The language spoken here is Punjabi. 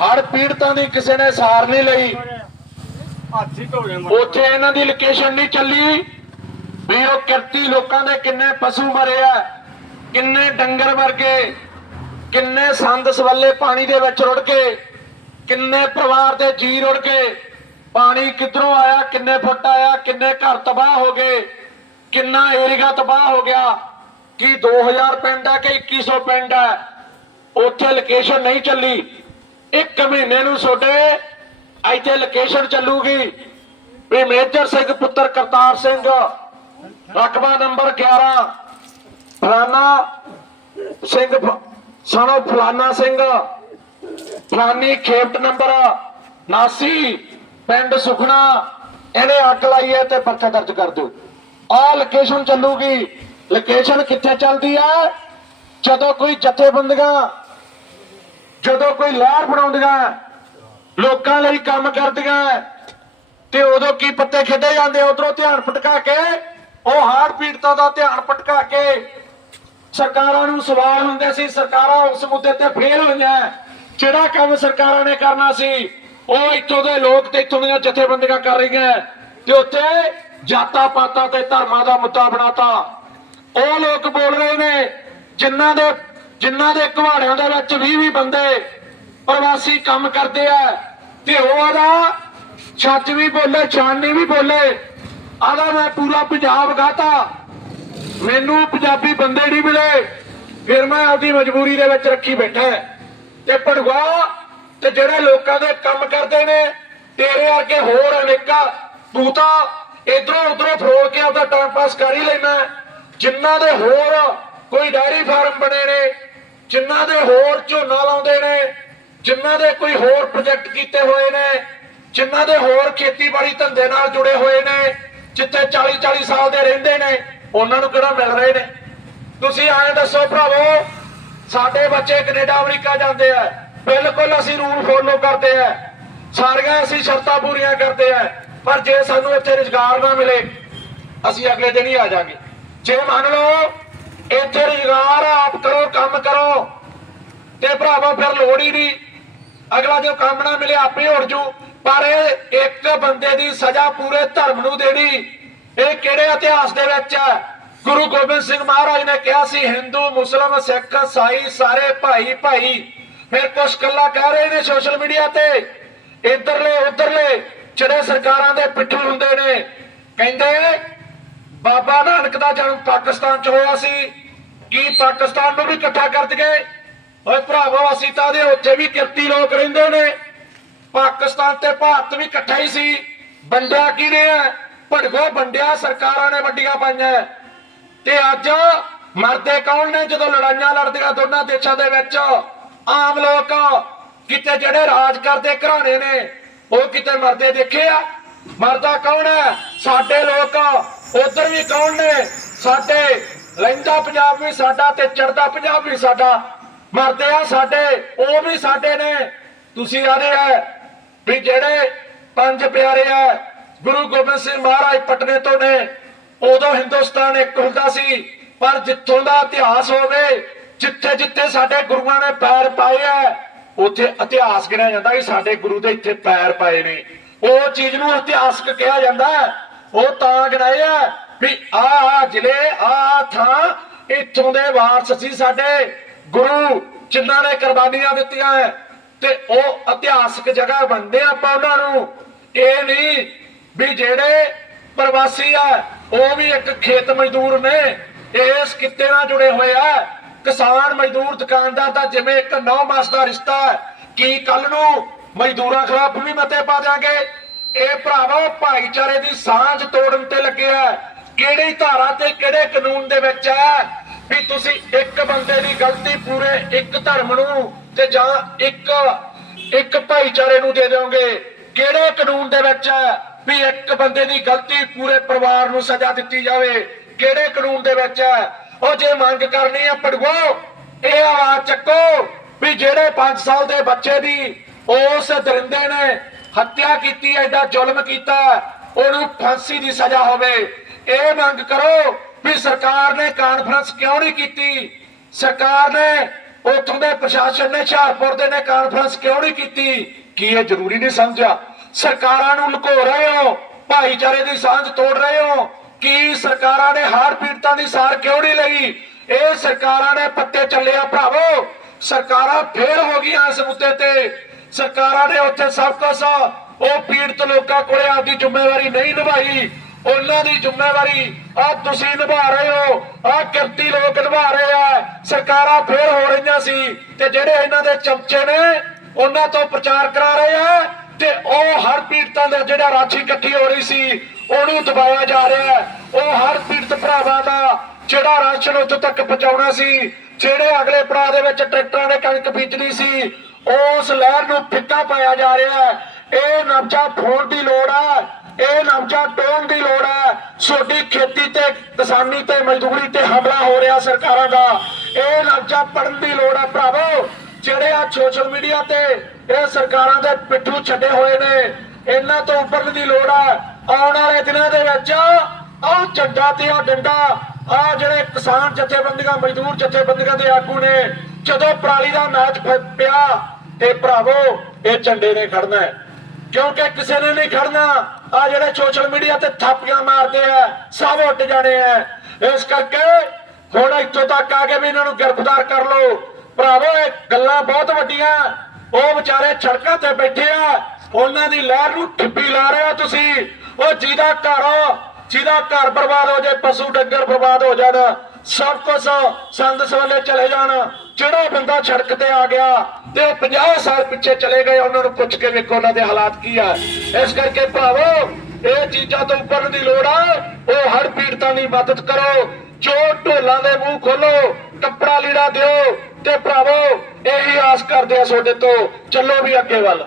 ਹੜ ਪੀੜਤਾਂ ਦੀ ਕਿਸੇ ਨੇ ਸਾਰ ਨਹੀਂ ਲਈ। ਉੱਥੇ ਇਹਨਾਂ ਦੀ ਲੋਕੇਸ਼ਨ ਨਹੀਂ ਚੱਲੀ। ਵੀ ਉਹ ਕਿਰਤੀ ਲੋਕਾਂ ਦੇ ਕਿੰਨੇ ਪਸ਼ੂ ਮਰੇ ਆ ਕਿੰਨੇ ਡੰਗਰ ਵਰਗੇ ਕਿੰਨੇ ਸੰਦ ਸਵੱਲੇ ਪਾਣੀ ਦੇ ਵਿੱਚ ਰੁੜ ਗਏ ਕਿੰਨੇ ਪਰਿਵਾਰ ਦੇ ਜੀ ਰੁੜ ਗਏ ਪਾਣੀ ਕਿੱਧਰੋਂ ਆਇਆ ਕਿੰਨੇ ਫੁੱਟ ਆਇਆ ਕਿੰਨੇ ਘਰ ਤਬਾਹ ਹੋ ਗਏ ਕਿੰਨਾ ਏਰੀਆ ਤਬਾਹ ਹੋ ਗਿਆ ਕੀ 2000 ਪਿੰਡ ਹੈ ਕਿ 2100 ਪਿੰਡ ਹੈ ਉੱਥੇ ਲੋਕੇਸ਼ਨ ਨਹੀਂ ਚੱਲੀ। ਇੱਕ ਮਹੀਨੇ ਨੂੰ ਤੁਹਾਡੇ ਇੱਥੇ ਲੋਕੇਸ਼ਨ ਚੱਲੂਗੀ ਵੀ ਮੇਜਰ ਸਿੰਘ ਪੁੱਤਰ ਕਰਤਾਰ ਸਿੰਘ, ਰਕਬਾ ਨੰਬਰ 11 ਫਲਾਨਾ ਸਿੰਘ ਸਣੋ, ਫਲਾਨਾ ਸਿੰਘ, ਫਲਾਨੀ ਖੇਪਟ ਨੰਬਰ 79 ਪਿੰਡ ਸੁਖਣਾ ਇਹਨੇ ਅੱਗ ਲਾਈ ਹੈ ਤੇ ਪਰਚਾ ਦਰਜ ਕਰ ਦਿਓ। ਆ ਲੋਕੇਸ਼ਨ ਚੱਲੂਗੀ। ਲੋਕੇਸ਼ਨ ਕਿੱਥੇ ਚੱਲਦੀ ਹੈ? ਜਦੋਂ ਕੋਈ ਜਥੇਬੰਦੀਆਂ ਜਦੋਂ ਕੋਈ ਲਹਿਰ ਬਣਾਉਂਦੀਆਂ, ਲੋਕਾਂ ਲਈ ਕੰਮ ਕਰਦੀਆਂ, ਤੇ ਉਦੋਂ ਕੀ ਪੱਤੇ ਖੇਡੇ ਜਾਂਦੇ? ਉਧਰੋਂ ਧਿਆਨ ਭਟਕਾ ਕੇ, ਉਹ ਹਾਰ ਪੀੜਤਾਂ ਦਾ ਧਿਆਨ ਭਟਕਾ ਕੇ ਸਰਕਾਰਾਂ ਨੂੰ ਸਵਾਲ ਹੁੰਦੇ ਸੀ, ਸਰਕਾਰਾਂ ਉਸ ਮੁੱਦੇ ਤੇ ਫੇਲ ਹੋਈਆਂ। ਜਿਹੜਾ ਕੰਮ ਸਰਕਾਰਾਂ ਨੇ ਕਰਨਾ ਸੀ, ਉਹ ਇੱਥੋਂ ਦੇ ਲੋਕ ਤੇ ਇੱਥੋਂ ਦੀਆਂ ਜਥੇਬੰਦੀਆਂ ਕਰ ਰਹੀਆਂ। ਤੇ ਉੱਥੇ ਜਾਤਾਂ ਪਾਤਾਂ ਤੇ ਧਰਮਾਂ ਦਾ ਮੁੱਦਾ ਬਣਾਤਾ। ਉਹ ਲੋਕ ਬੋਲ ਰਹੇ ਨੇ, ਜਿਨ੍ਹਾਂ ਦੇ ਜਿਨ੍ਹਾਂ ਦੇ ਘਵਾੜਿਆਂ ਦੇ ਵਿੱਚ 20 20 ਬੰਦੇ ਪ੍ਰਵਾਸੀ ਕੰਮ ਕਰਦੇ ਆ, ਤੇ ਉਹ ਛੱਜ ਵੀ ਬੋਲੇ ਛਾਨਣੀ ਵੀ ਬੋਲੇ, ਆਦਾ ਮੈਂ ਪੂਰਾ ਪੰਜਾਬ ਗਾਤਾ। ਮੈਨੂੰ ਪੰਜਾਬੀ ਬੰਦੇ ਨਹੀਂ ਮਿਲੇ, ਫਿਰ ਮੈਂ ਆਪਦੀ ਮਜਬੂਰੀ ਦੇ ਵਿੱਚ ਰੱਖੀ ਬੈਠਾ ਤੇ ਪੜਵਾ ਤੇ ਜਿਹੜੇ ਲੋਕਾਂ ਦੇ ਕੰਮ ਕਰਦੇ ਨੇ, ਤੇਰੇ ਅੱਗੇ ਹੋਰ ਅਨੇਕਾਂ ਤੂੰ ਤਾਂ ਇਧਰੋਂ ਉਧਰੋਂ ਫਰੋਲ ਕੇ ਆਪਦਾ ਟਾਈਮ ਪਾਸ ਕਰ ਹੀ ਲੈਣਾ ਜਿਨ੍ਹਾਂ ਦੇ ਹੋਰ ਕੋਈ ਡੈਰੀ ਫਾਰਮ ਬਣੇ ਨੇ ਜਿਨ੍ਹਾਂ ਦੇ ਹੋਰ ਝੋਨਾ ਲਾਉਂਦੇ ਨੇ, ਜਿਨ੍ਹਾਂ ਦੇ ਕੋਈ ਹੋਰ ਪ੍ਰੋਜੈਕਟ ਕੀਤੇ ਹੋਏ ਨੇ, ਜਿਨ੍ਹਾਂ ਦੇ ਹੋਰ ਖੇਤੀਬਾੜੀ ਧੰਦੇ ਨਾਲ ਜੁੜੇ ਹੋਏ ਨੇ, ਜਿੱਥੇ 40 40 ਸਾਲ ਦੇ ਰਹਿੰਦੇ ਨੇ, ਉਹਨਾਂ ਨੂੰ ਕਿਹੜਾ ਮਿਲ ਰਹੇ ਨੇ? ਤੁਸੀਂ ਐਂ ਦੱਸੋ ਭਰਾਵੋ, ਸਾਡੇ ਬੱਚੇ ਕੈਨੇਡਾ, ਅਮਰੀਕਾ ਜਾਂਦੇ ਆ। ਬਿਲਕੁਲ ਅਸੀਂ ਰੂਲ ਫੋਲੋ ਕਰਦੇ ਆ। ਸਾਰੀਆਂ ਅਸੀਂ ਸ਼ਰਤਾਂ ਪੂਰੀਆਂ ਕਰਦੇ ਆ। ਪਰ ਜੇ ਸਾਨੂੰ ਇੱਥੇ ਰੁਜ਼ਗਾਰ ਨਾ ਮਿਲੇ, ਅਸੀਂ ਅਗਲੇ ਦਿਨ ਹੀ ਆ ਜਾਾਂਗੇ। ਜੇ ਮੰਨ ਲਓ, ਇੱਥੇ ਰੁਜ਼ਗਾਰ ਆਪ ਕਰੋ ਕੰਮ ਕਰੋ ਤੇ ਭਰਾਵਾ ਫਿਰ ਲੋੜ ਹੀ ਨਹੀਂ। ਅਗਲਾ ਜੋ ਕੰਮ ਨਾ ਮਿਲੇ ਆਪੇ ਉੜ ਜੂ। ਪਰ ਇੱਕ ਬੰਦੇ ਦੀ ਸਜ਼ਾ ਪੂਰੇ ਧਰਮ ਨੂੰ ਦੇਣੀ। ਇਹ ਕਿਹੜੇ ਇਤਿਹਾਸ ਦੇ ਵਿੱਚ? ਹੈ ਗੁਰੂ ਗੋਬਿੰਦ ਸਿੰਘ ਮਹਾਰਾਜ ਨੇ ਕਿਹਾ ਸੀ, ਹਿੰਦੂ ਮੁਸਲਮਾਨ ਸਿੱਖ ਈਸਾਈ ਸਾਰੇ ਭਾਈ ਭਾਈ। ਫਿਰ ਕੁਛ ਕੱਲਾ ਕਹਿ ਰਹੇ ਨੇ ਸੋਸ਼ਲ ਮੀਡੀਆ ਤੇ। ਇਧਰਲੇ, ਉਧਰਲੇ, ਜਿਹੜੇ ਸਰਕਾਰਾਂ ਦੇ ਪਿੱਠੂ ਹੁੰਦੇ ਨੇ। ਕਹਿੰਦੇ, ਬਾਬਾ ਨਾਨਕ ਦਾ ਜਨਮ ਪਾਕਿਸਤਾਨ ਚ ਹੋਇਆ ਸੀ। ਕੀ ਪਾਕਿਸਤਾਨ ਨੂੰ ਵੀ ਇਕੱਠਾ ਕਰ ਦਗੇ ਓਏ ਭਰਾਵੋ, ਅਸੀਂ ਤਾਂ ਦੇ ਉੱਥੇ ਵੀ ਕਿਰਤੀ ਲੋਕ ਰਹਿੰਦੇ ਨੇ। ਪਾਕਿਸਤਾਨ ਤੇ ਭਾਰਤ ਵੀ ਇਕੱਠਾ ਹੀ ਸੀ। ਬੰਡਿਆ ਕਿਹਨੇ ਆ? ਭੜਗੋ ਵੰਡਿਆ ਸਰਕਾਰਾਂ ਨੇ ਵੰਡੀਆਂ ਪਾਈਆਂ। ਤੇ ਅੱਜ ਮਰਦੇ ਕੌਣ ਨੇ ਜਦੋਂ ਲੜਾਈਆਂ ਲੜਦੀਆਂ ਦੋਨਾਂ ਦੇਸ਼ਾਂ ਦੇ ਵਿੱਚ? ਆਮ ਲੋਕ ਕਿਤੇ ਜਿਹੜੇ ਰਾਜ ਕਰਦੇ ਘਰਾਣੇ ਨੇ, ਉਹ ਕਿਤੇ ਮਰਦੇ ਦੇਖੇ ਆ? ਮਰਦਾ ਕੌਣ ਹੈ? ਸਾਡੇ ਲੋਕ ਉਧਰ ਵੀ ਕੌਣ ਨੇ? ਸਾਡੇ ਲੈਂਦਾ ਪੰਜਾਬ ਵੀ ਸਾਡਾ ਤੇ ਚੜਦਾ ਪੰਜਾਬ ਵੀ ਸਾਡਾ। ਮਰਦੇ ਆ ਸਾਡੇ, ਉਹ ਵੀ ਸਾਡੇ ਨੇ। ਤੁਸੀਂ ਆਦੇ ਆ ਵੀ ਜਿਹੜੇ ਪੰਜ ਪਿਆਰੇ ਆ, ਗੁਰੂ ਗੋਬਿੰਦ ਸਿੰਘ ਮਹਾਰਾਜ ਪਟਨੇ ਤੋਂ ਨੇ, ਉਦੋਂ ਹਿੰਦੁਸਤਾਨ ਇੱਕ ਹੁੰਦਾ ਸੀ, ਪਰ ਜਿੱਥੋਂ ਦਾ ਇਤਿਹਾਸ ਹੋਵੇ, ਜਿੱਥੇ ਜਿੱਥੇ ਸਾਡੇ ਗੁਰੂਆਂ ਨੇ ਪੈਰ ਪਾਏ ਆ, ਉੱਥੇ ਇਤਿਹਾਸ ਗਿਣਿਆ ਜਾਂਦਾ ਕਿ ਸਾਡੇ ਗੁਰੂ ਦੇ ਇੱਥੇ ਪੈਰ ਪਾਏ ਨੇ। ਉਹ ਚੀਜ਼ ਨੂੰ ਇਤਿਹਾਸਕ ਕਿਹਾ ਜਾਂਦਾ ਉਹ ਤਾਂ ਗਿਣਾਏ ਆ ਵੀ ਆ ਆ ਜ਼ਿਲ੍ਹੇ ਆ ਥਾਂ, ਇੱਥੋਂ ਦੇ ਵਾਰਸ ਸੀ ਸਾਡੇ। ਗੁਰੂ ਜਿਨ੍ਹਾਂ ਨੇ ਕੁਰਬਾਨੀਆਂ ਦਿੱਤੀਆਂ ਹੈ ਤੇ ਉਹ ਇਤਿਹਾਸਕ ਜਗ੍ਹਾ ਬਣਦੇ ਆਪਾਂ ਉਹਨਾਂ ਨੂੰ। ਇਹ ਨਹੀਂ ਵੀ ਜਿਹੜੇ ਪ੍ਰਵਾਸੀ ਆ, ਉਹ ਵੀ ਇੱਕ ਖੇਤ ਮਜ਼ਦੂਰ ਨੇ, ਇਸ ਕਿੱਤੇ ਨਾਲ ਜੁੜੇ ਹੋਏ ਆ। ਕਿਸਾਨ, ਮਜ਼ਦੂਰ, ਦੁਕਾਨਦਾਰ ਦਾ ਜਿਵੇਂ ਇੱਕ ਨੌ ਮਾਸ ਦਾ ਰਿਸ਼ਤਾ ਹੈ ਕੀ ਕੱਲ ਨੂੰ ਮਜ਼ਦੂਰਾਂ ਖਿਲਾਫ ਵੀ ਮਤੇ ਪਾ ਦਿਆਂਗੇ। ਇਹ ਭਰਾਵਾ ਭਾਈਚਾਰੇ ਦੀ ਸਾਂਝ ਤੋੜਨ ਤੇ ਲੱਗੇ ਆ। ਕਿਹੜੀ ਧਾਰਾ ਤੇ ਕਿਹੜੇ ਕਾਨੂੰਨ ਦੇ ਵਿੱਚ ਹੈ ਵੀ ਤੁਸੀਂ ਇੱਕ ਬੰਦੇ ਦੀ ਗਲਤੀ ਪੂਰੇ ਇੱਕ ਧਰਮ ਨੂੰ ਤੇ ਜਾਂ ਇੱਕ ਇੱਕ ਭਾਈਚਾਰੇ ਨੂੰ ਦੇ ਦਿਓਗੇ। ਕਿਹੜੇ ਕਾਨੂੰਨ ਦੇ ਵਿੱਚ ਹੈ ਵੀ ਇੱਕ ਬੰਦੇ ਦੀ ਗਲਤੀ ਪੂਰੇ ਪਰਿਵਾਰ ਨੂੰ ਸਜ਼ਾ ਦਿੱਤੀ ਜਾਵੇ? ਕਿਹੜੇ ਕਾਨੂੰਨ ਦੇ ਵਿੱਚ ਹੈ? ਉਹ ਜੇ ਮੰਗ ਕਰਨੀ ਆ ਪੜਗੋ ਇਹ ਆਵਾਜ਼ ਚੱਕੋ ਵੀ ਜਿਹੜੇ 5 ਸਾਲ ਦੇ ਬੱਚੇ ਦੀ ਉਸ ਦਰਿੰਦੇ ਨੇ ਹੱਤਿਆ ਕੀਤੀ ਹੈ, ਐਡਾ ਜ਼ੁਲਮ ਕੀਤਾ ਉਹਨੂੰ ਫਾਂਸੀ ਦੀ ਸਜ਼ਾ ਹੋਵੇ। ਇਹ ਮੰਗ ਕਰੋ ਵੀ ਸਰਕਾਰ ਨੇ ਕਾਨਫਰੰਸ ਕਿਉਂ ਨਹੀਂ ਕੀਤੀ? ਸਰਕਾਰ ਨੇ ਉੱਥੋਂ ਦੇ ਪ੍ਰਸ਼ਾਸਨ ਨੇ ਹੁਸ਼ਿਆਰਪੁਰ ਦੇ ਨੇ ਕਾਨਫਰੰਸ ਕਿਉਂ ਨਹੀਂ ਕੀਤੀ? ਕੀ ਇਹ ਜ਼ਰੂਰੀ ਨਹੀਂ ਸਮਝਿਆ? ਸਰਕਾਰਾਂ ਨੂੰ ਲੁਕੋ ਰਹੇ ਹੋ, ਭਾਈਚਾਰੇ ਦੀ ਸਾਂਝ ਤੋੜ ਰਹੇ ਹੋ। ਕੀ ਸਰਕਾਰਾਂ ਨੇ ਹਾਰ ਪੀੜਤਾਂ ਦੀ ਸਾਰ ਕਿਉਂ ਨਹੀਂ ਲਈ? ਇਹ ਸਰਕਾਰਾਂ ਨੇ ਪੱਤੇ ਚੱਲਿਆ ਭਰਾਵੋ। ਸਰਕਾਰਾਂ ਫੇਰ ਹੋ ਗਈਆਂ ਇਸ ਮੁੱਦੇ ਤੇ। ਸਰਕਾਰਾਂ ਨੇ ਉੱਥੇ ਸਭ ਕੁਝ ਉਹ ਪੀੜਤ ਲੋਕਾਂ ਕੋਲੇ ਆਪਦੀ ਜ਼ਿੰਮੇਵਾਰੀ ਨਹੀਂ ਨਿਭਾਈ। ਉਹਨਾਂ ਦੀ ਜ਼ਿੰਮੇਵਾਰੀ ਆ ਤੁਸੀਂ ਨਿਭਾ ਰਹੇ ਹੋ, ਆ ਕਿਰਤੀ ਲੋਕ ਨਿਭਾ ਰਹੇ ਆ। ਸਰਕਾਰਾਂ ਫੇਰ ਹੋ ਰਹੀਆਂ ਸੀ ਤੇ ਜਿਹੜੇ ਇਹਨਾਂ ਦੇ ਚਮਚੇ ਨੇ, ਉਹਨਾਂ ਤੋਂ ਪ੍ਰਚਾਰ ਕਰਾ ਰਹੇ ਆ ਤੇ ਉਹ ਹਰ ਪੀੜਤਾਂ ਦਾ ਜਿਹੜਾ ਰਾਸ਼ੀ ਇਕੱਠੀ ਹੋ ਰਹੀ ਸੀ, ਉਹਨੂੰ ਦਬਾਇਆ ਜਾ ਰਿਹਾ ਉਹ ਹਰ ਪੀੜਤ ਭਰਾਵਾਂ ਦਾ ਜਿਹੜਾ ਰਾਸ਼ਨ ਉੱਥੇ ਤੱਕ ਪਹੁੰਚਾਉਣਾ ਸੀ ਜਿਹੜੇ ਅਗਲੇ ਪੜਾਅ ਦੇ ਵਿੱਚ ਟਰੈਕਟਰਾਂ ਨੇ ਕਣਕ ਬੀਜਣੀ ਸੀ, ਉਸ ਲਹਿਰ ਨੂੰ ਫਿੱਕਾ ਪਾਇਆ ਜਾ ਰਿਹਾ ਹੈ। ਇਹ ਨਬਜਾ ਫੋਨ ਦੀ ਲੋੜ ਹੈ, ਇਹ ਨਬਜਾ ਟੋਨ ਦੀ ਲੋੜ ਹੈ। ਛੋਟੀ ਖੇਤੀ ਤੇ ਕਿਸਾਨੀ ਤੇ ਮਜ਼ਦੂਰੀ ਤੇ ਹਮਲਾ ਹੋ ਰਿਹਾ ਸਰਕਾਰਾਂ ਦਾ। ਇਹ ਨਬਜਾ ਪੜਨ ਦੀ ਲੋੜ ਹੈ ਭਰਾਵੋ। ਜਿਹੜੇ ਆ ਸੋਸ਼ਲ ਮੀਡੀਆ ਤੇ ਇਹ ਸਰਕਾਰਾਂ ਦੇ ਪਿੱਠੂ ਛੱਡੇ ਹੋਏ ਨੇ, ਇਹਨਾਂ ਤੋਂ ਉੱਪਰਨ ਦੀ ਲੋੜ ਹੈ। ਆਉਣ ਵਾਲੇ ਦਿਨਾਂ ਦੇ ਵਿੱਚ ਆਹ ਝੰਡਾ ਤੇ ਆ ਡੰਡਾ ਆ ਜਿਹੜੇ ਕਿਸਾਨ ਜਥੇਬੰਦੀਆਂ, ਮਜ਼ਦੂਰ ਜਥੇਬੰਦੀਆਂ ਦੇ ਆਗੂ ਨੇ, ਜਦੋਂ ਪਰਾਲੀ ਦਾ ਮੈਚ ਪਿਆ, ਤੇ ਭਰਾਵੋ, ਇਹ ਝੰਡੇ ਨੇ ਖੜਨਾ ਹੈ। ਕਿਉਂਕਿ ਕਿਸੇ ਨੇ ਨਹੀਂ ਖੜਨਾ, ਆ ਜਿਹੜੇ ਸੋਸ਼ਲ ਮੀਡੀਆ ਤੇ ਥਾਪੀਆਂ ਮਾਰਦੇ ਆ, ਸਭ ਉੱਡ ਜਾਣੇ ਆ। ਇਸ ਕਰਕੇ ਹੁਣ ਇੱਥੋਂ ਤੱਕ ਆ ਕੇ ਵੀ ਇਹਨਾਂ ਨੂੰ ਗ੍ਰਿਫਤਾਰ ਕਰ ਲਓ। ਭਰਾਵੋ, ਇਹ ਗੱਲਾਂ ਬਹੁਤ ਵੱਡੀਆਂ। ਉਹ ਵਿਚਾਰੇ ਸੜਕਾਂ ਤੇ ਬੈਠੇ ਆ, ਉਹਨਾਂ ਦੀ ਲਹਿਰ ਨੂੰ ਠਿੱਪੀ ਲਾ ਰਹੇ ਹੋ ਤੁਸੀਂ। ਉਹ ਜਿਹਦਾ ਘਰ ਜਿਹਦਾ ਘਰ ਬਰਬਾਦ ਹੋ ਜਾਏ ਪਸ਼ੂ ਡੰਗਰ ਬਰਬਾਦ ਹੋ ਜਾਣ, ਸਭ ਕੁਝ ਸੰਦ ਸਵਲੇ ਚਲੇ ਜਾਣ, ਜਿਹੜਾ ਬੰਦਾ ਸੜਕ ਤੇ ਆ ਗਿਆ ਤੇ 50 ਸਾਲ ਪਿੱਛੇ ਚਲੇ ਗਏ, ਉਹਨਾਂ ਨੂੰ ਪੁੱਛ ਕੇ ਵੇਖੋ ਉਹਨਾਂ ਦੇ ਹਾਲਾਤ ਕੀ ਆ। ਇਸ ਕਰਕੇ ਭਰਾਵੋ ਇਹ ਚੀਜ਼ਾਂ ਤੋਂ ਉੱਪਰ ਦੀ ਲੋੜ ਆ, ਉਹ ਹਰ ਪੀੜਤਾਂ ਦੀ ਮਦਦ ਕਰੋ, ਜੋ ਢੋਲਾਂ ਦੇ ਮੂੰਹ ਖੋਲੋ ਕੱਪੜਾ ਲੀੜਾ ਦਿਓ ਤੇ ਭਰਾਵੋ ਇਹੀ ਆਸ ਕਰਦੇ ਆ ਤੁਹਾਡੇ ਤੋਂ, ਚੱਲੋ ਵੀ ਅੱਗੇ ਵੱਲ।